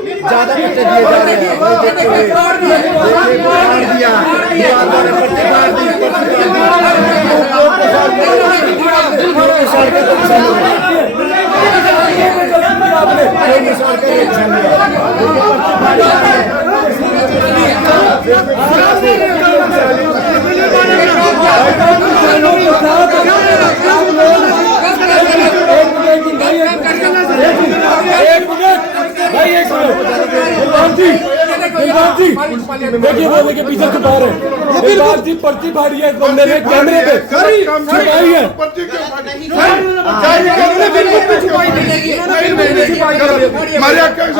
ज्यादा कट्टे दिए जा रहे हैं। देखिए बोलने के पीछे छुपा रहे हैं जी, पर्ची फाड़ी है इस बंदे ने कैमरे पे छुपाई है।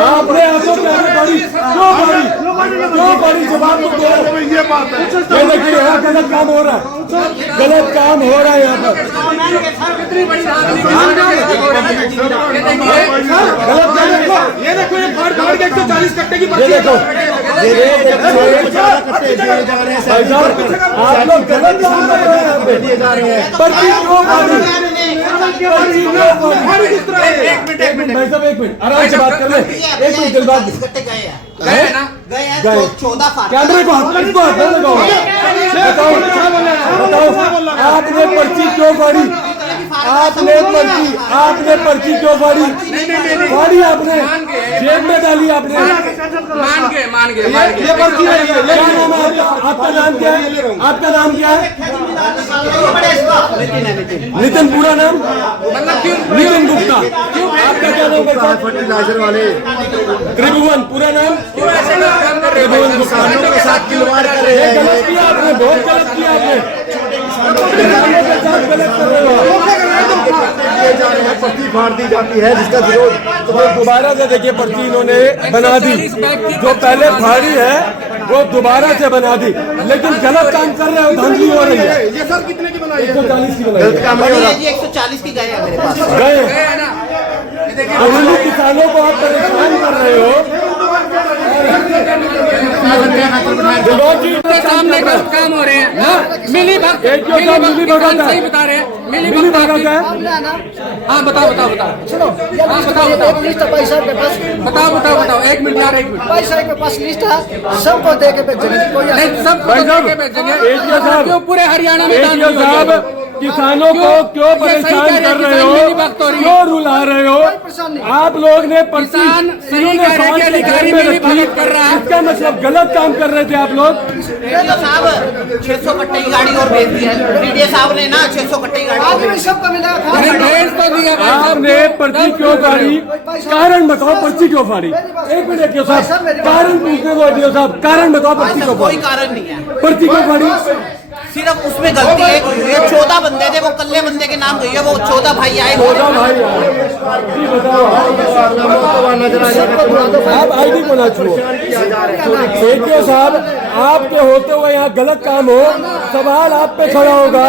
आपने आंखों पे फाड़ी क्यों फाड़ी जवाब तो दो। ये देखिए यहाँ गलत काम हो रहा है, गलत काम हो रहा है यहाँ पर, ये देखो ये फाड़ फाड़ के 140 कट्टे की पर्ची। ये देखो आप लोग गलत काम कर रहे हैं यहाँ पे दिए जा रहे हैं। पर्ची क्यों फाड़ी, एक मिनट आराम से बात कर ले, एक मिनट दिलबाग गए 14 कैमरे को हाथ लगाओ, बताओ आपने पर्ची क्यों फाड़ी, आपने पर्ची क्यों फाड़ी आपने जेब में डाली आपने, मान गए ये पर्ची है। क्या नाम है आपका, नाम क्या है, आपका नाम क्या है? नितिन, पूरा नाम नितिन गुप्ता। आपका क्या नाम है? फर्टिलाइजर वाले त्रिभुवन, पूरा नाम त्रिभुवन गुप्ता। के साथ खिलवाड़ कर रहे हैं। गलत किया आपने, बहुत गलत किया आपने, गलत कर रहे हो। दिए जा रहे हैं, पर्ची फाड़ दी जाती है जिसका विरोध तो दोबारा से देखिए पर्ची इन्होंने बना दी, जो पहले फाड़ी है वो दोबारा से बना दी, लेकिन गलत काम कर रहे हो, धांधली हो रही है। ये सर कितने की बनाई है? 140 की बनाई गलत काम नहीं हो रहा। 140 की गए मेरे पास गए। अब किसानों को आप परेशान कर रहे हो, सामने गलत काम हो रहे हैं। मिली भगत सही बता रहे हैं, मिली भगत है। हाँ बताओ चलो हाँ एक लिस्ट है पैसा के पास, बताओ 1 मिनट यार, 1 मिनट। पैसा के पास लिस्ट है, सबको दे के भेजेंगे, कोई नहीं सबको दे के भेजेंगे। क्यों पूरे हरियाणा में साहब किसानों को क्यों परेशान कर रहे हो, क्यों रुला रहे हो? आप लोग ने पर्ची कर रहा है, इसका मतलब गलत काम कर रहे थे आप लोग। साहब 600 कट्टे की गाड़ी और भेज दी है डीडीए साहब ने ना, 600 कट्टे की गाड़ी सबको मिला। आपने पर्ची क्यों फाड़ी, कारण बताओ पर्ची क्यों फाड़ी। एक मिनट क्यों साहब, कारण पूछने दो डीओ साहब, कारण बताओ पर्ची क्यों कोई फाड़ी, कारण नहीं है, पर्ची क्यों फाड़ी। सिर्फ उसमें गलती है। ये 14 बंदे थे, वो कल्ले बंदे के नाम गई है, वो 14 भाई आए। आप आईडी बना छुओ साहब, आपके होते हुए यहाँ गलत काम हो, सवाल आप पे खड़ा होगा।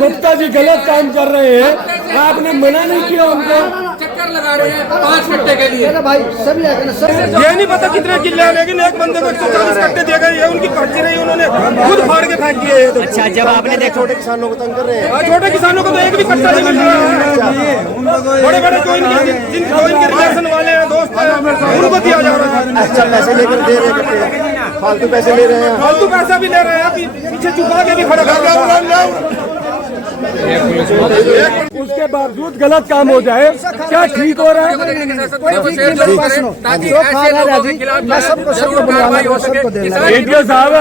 गुप्ता जी गलत काम कर रहे हैं, आपने मना नहीं किया उनको, चक्कर लगा रहे हैं 5 कट्टे के लिए। भाई सभी ये नहीं पता कितने किले हैं, लेकिन एक बंदे को 140 कट्टे दिए गए, ये उनकी पर्ची रही, उन्होंने खुद फाड़ के फेंक दिए। अच्छा, जब आपने देखा छोटे किसानों को तंग कर रहे हैं, छोटे किसानों को तो एक भी कट्टा नहीं मिल रहा है। बड़े बड़े जो इनके रिलेशन वाले हैं, दोस्त हैं, उनको दिया जा रहा है। अच्छा पैसे लेकर दे रहे हैं, फालतू पैसे ले रहे हैं, फालतू पैसा भी ले रहे हैं, पीछे छुपा के भी खड़ा कर रहे हैं। उसके बावजूद गलत काम हो जाए, क्या ठीक हो रहा है? एडीओ साहब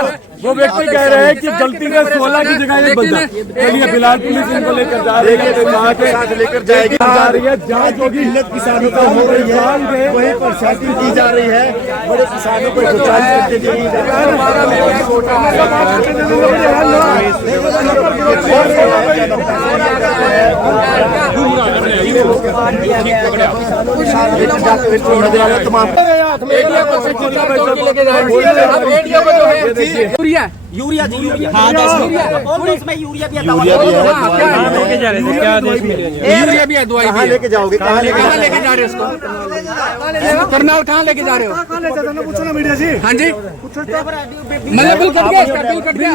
वो व्यक्ति कह रहे हैं कि गलती से 16 की जगह एक बंदा, चलिए फिलहाल पुलिस इनको लेकर जा रही है, वहाँ के लेकर जाएगी, जा रही है, जांच होगी। किसानों का हो रही है, वहीं पर शादी की जा रही है, बड़े किसानों को यूरिया पुलिस में यूरिया भी यूरिया भी है, दवाई कहाँ लेके जाओगे, कहाँ लेके जा रहे हो इसको? करनाल कहाँ लेके जा रहे हो? पूछो ना मीडिया जी। हाँ जी, मतलब बिल कट गया, इसका बिल कट गया।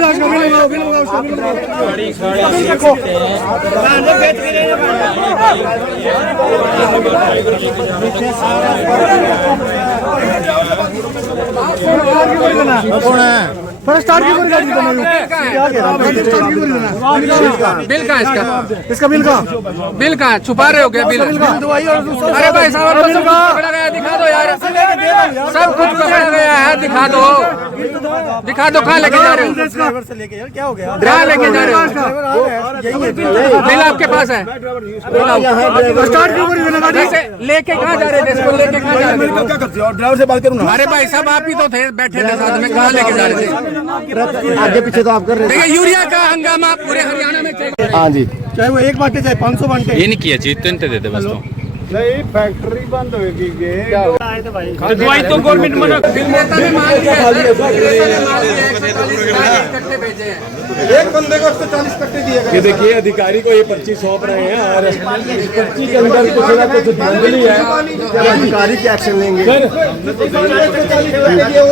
कौन है? थोड़ा स्टार्ट क्यों कर गाड़ी बनाओ? क्या कह रहा है? स्टार्ट क्यों कर देना? बिल कहाँ है इसका बिल का बिल कहाँ छुपा रहे हो क्या बिल? दवाई और अरे भाई साहब सब कुछ पकड़ा गया, दिखा दो यार, सब कुछ पकड़ा गया है, दिखा दो कहाँ लेके जा रहे हो? ड्राइवर से लेके यार क्या हो गया? कहाँ लेके जा रहे हो? बिल आपके पास है? स्टार्ट क्यों कर देना गाड़ी? वैसे लेके कहाँ जा रहे थे इसको? लेके कहाँ जा रहे थे? क्या करते हो? ड्राइवर से बात करूँ ना? अरे भाई साहब आप ही तो थे, बैठे थे साथ में, कहाँ लेके जा रहे थे? आगे पीछे तो आप कर रहे देखिए यूरिया का हंगामा पूरे हरियाणा में चल रहा है। हैं। हाँ जी। चाहे वो एक बांटे चाहे 500 बांटे। ये नहीं किया चाहिए, तो इनते देते बस तो। नहीं फैक्ट्री बंद होगी दवाई तो गवर्नमेंट मना नेता ने मान लिया है, नेता ने मान लिया है, 140 कट्टे भेजे हैं। एक बंदे को 140 कट्टे दिए गए। ये देखिए अधिकारी को ये पर्ची सौंप रहे हैं और इस पर्ची के अंदर कुछ ना कुछ धांधली है। अधिकारी क्या एक्शन लेंगे? सर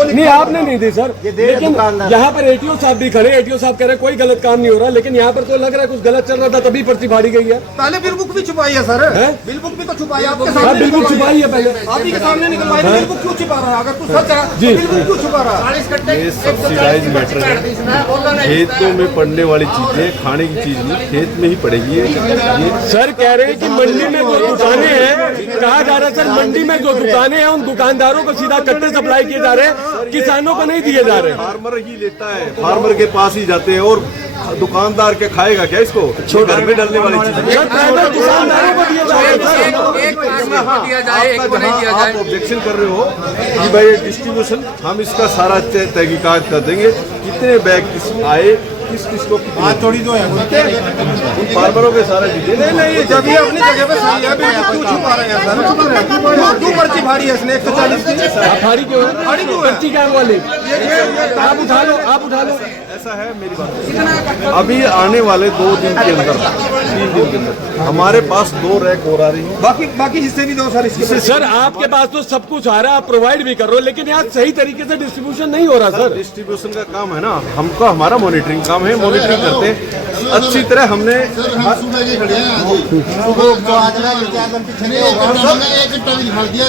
नहीं आपने नहीं दी सर, लेकिन यहाँ पर एटीओ साहब भी खड़े, एटीओ साहब कह रहे कोई गलत काम नहीं हो रहा, लेकिन यहाँ पर तो लग रहा है कुछ गलत चल रहा था तभी पर्ची फाड़ी गई है। पहले बिल बुक भी छुपाई है सर। हैं? बिल बुक भी तो छुपाई है आपके हाँ सामने। बिल्कुल छुपाई है पहले। आप ही के सामने निकलवाई है, बिल बुक क्यों छुपा रहा है? अगर तू सच है जी। तो बिल बुक क्यों छुपा रहा है? 40 कट्टे ये सब्सिडाइज मैटर है। खेतों में पड़ने वाली चीजें खाने की चीज नहीं, खेत में ही पड़ेगी ये। सर कह रहे हैं कि मंडी में जो दुकानें हैं, कहा जा रहा है सर मंडी में जो दुकानें हैं उन दुकानदारों को सीधा कट्टे सप्लाई किए जा रहे हैं, किसानों को नहीं दिए जा रहे हैं। फार्मर ही लेता है, फार्मर के पास ही जाते हैं और दुकानदार के खाएगा क्या इसको? घर में डालने वाली चीज सर प्राइवेट दुकानदारों को दिए जा रहे हैं। एक फार्मर को दिया जाए, एक को नहीं दिया आप जाए। ऑब्जेक्शन कर रहे हो कि भाई डिस्ट्रीब्यूशन हम इसका सारा तहकीकात कर देंगे, कितने बैग आए, किस को आज थोड़ी तो है उन फार्मरों के सारा डिटेल। नहीं जब ये अपनी जगह पे सही है, बिल बुक क्यों छुपा रहे हैं सर? क्यों पर्ची फाड़ी है इसने 140 की? फाड़ी क्यों है? फाड़ी क्यों है? पर्ची क्या वाली? आप उठा लो, आप उठा लो। ऐसा है मेरी बात, अभी आने वाले 2 दिन के अंदर 3 दिन के अंदर हमारे पास 2 रैक और आ रही है। बाकी हिस्से भी दो सर इसके। सर आपके पास तो सब कुछ आ रहा है, आप प्रोवाइड भी कर रहे हो, लेकिन यहाँ सही तरीके से डिस्ट्रीब्यूशन नहीं हो रहा सर। डिस्ट्रीब्यूशन का काम है ना, हमको हमारा मॉनिटरिंग काम है, मॉनिटरिंग करते हैं अच्छी तरह। हमने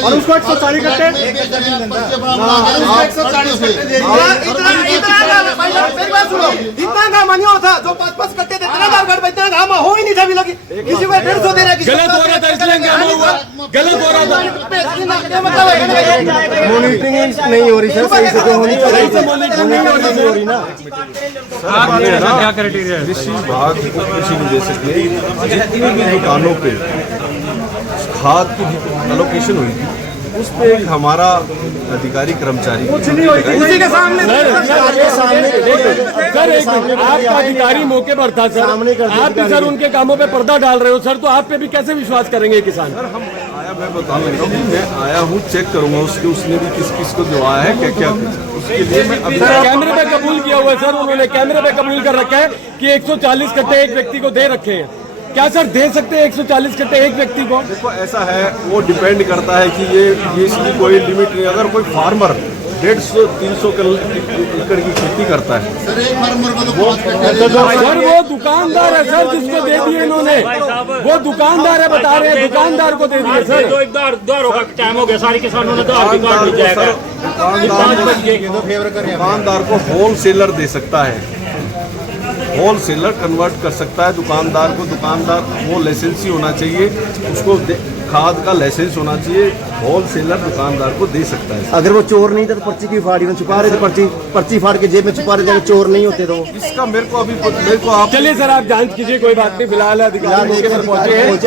और उसको 140 कट्टे इतना काम नहीं होता जो 5-5 कट्टे थे, इतना इतना काम हो ही नहीं था। अभी लगी किसी को 150 दे रहा है, गलत हो रहा था इसलिए हंगामा हुआ, गलत हो रहा था। मॉनिटरिंग नहीं हो रही सर, सही से तो होनी चाहिए। मॉनिटरिंग नहीं हो रही हो रही ना। क्या क्राइटेरिया कृषि विभाग को कृषि निर्देशक के जितनी भी दुकानों पे खाद की एलोकेशन हुई थी उस पे एक हमारा अधिकारी कर्मचारी उसी के सामने सर एक मिनट, आपका अधिकारी मौके पर था सर, आप भी सर उनके कामों पे पर्दा डाल रहे हो सर, तो आप पे भी कैसे विश्वास करेंगे किसान? मैं बता रहा हूँ, मैं आया हूँ, चेक करूंगा उसके, उसने भी किस किस को दिलवाया है, क्या क्या उसके लिए मैं अभी सर कैमरे पे कबूल किया हुआ है सर, उन्होंने कैमरे पे कबूल कर रखा है कि 140 कट्टे एक व्यक्ति को दे रखे हैं। क्या सर दे सकते हैं 140 कट्टे एक व्यक्ति को? देखो ऐसा है, वो डिपेंड करता है कि ये इसकी कोई लिमिट नहीं। अगर कोई फार्मर 150-300 एकड़ की खेती करता है सर वो दुकानदार है सर जिसको दे दिए इन्होंने, वो दुकानदार है, बता रहे हैं दुकानदार को दे दिए सर। टाइम हो गया, सारे किसानों ने तो अधिकार मिल जाएगा। दुकानदार को होलसेलर दे सकता है, होलसेलर कन्वर्ट कर सकता है दुकानदार को। दुकानदार वो लाइसेंसी होना चाहिए, उसको खाद का लाइसेंस होना चाहिए, होलसेलर दुकानदार को दे सकता है। अगर वो चोर नहीं था तो पर्ची क्यों फाड़ी? छुपा रहे थे पर्ची फाड़ के जेब में छुपा रहे थे। अगर चोर नहीं होते तो इसका मेरे को आप चलिए सर आप जांच कीजिए, कोई बात नहीं, फिलहाल अधिकारी मौके पर पहुंचे हैं।